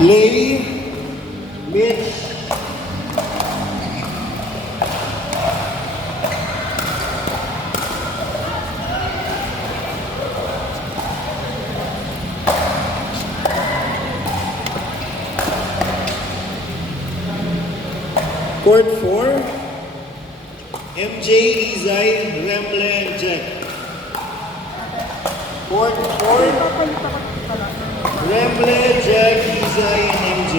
Lay, Mitch, Court 4, MJ, Izay, Remble, and Jack. Court 4, Remble, Jack, Izay, and MJ.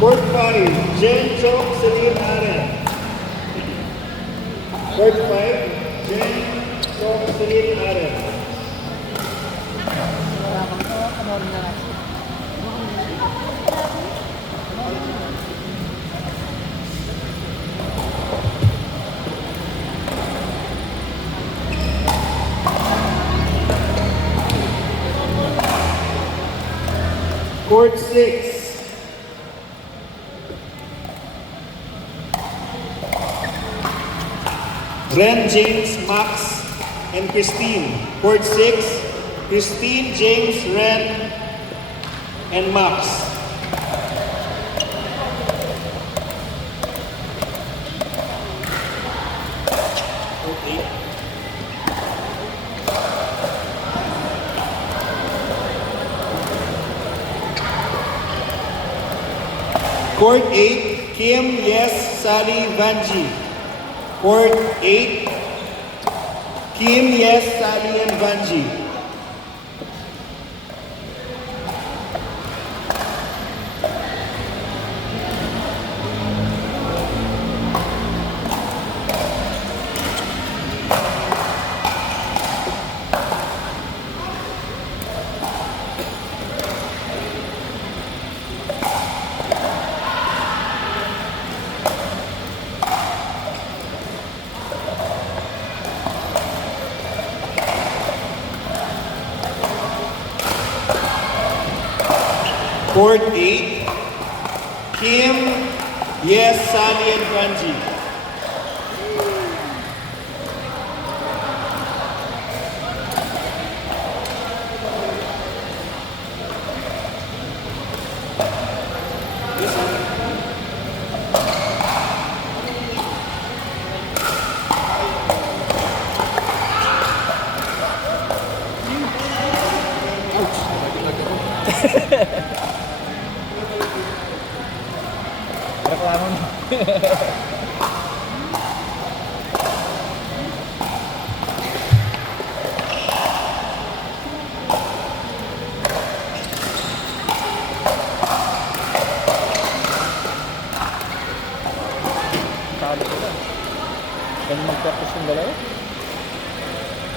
Court 5, Jen, Chok, Celine, Aren. Court 5, Jen, Chok, Celine, Aren. Court 6, Ren, James, Max, and Christine. Court 6, Christine, James, Ren, and Max. Okay. Court 8, Kim, Yes, Sally, Vanji. Court 8, Kim, Yes, Sally, and Vanji. Court 8, Kim, Yes, Sally, and Vanji. Reklamo mo. Talo ko lang. Kaya mag-practice yung dalawa?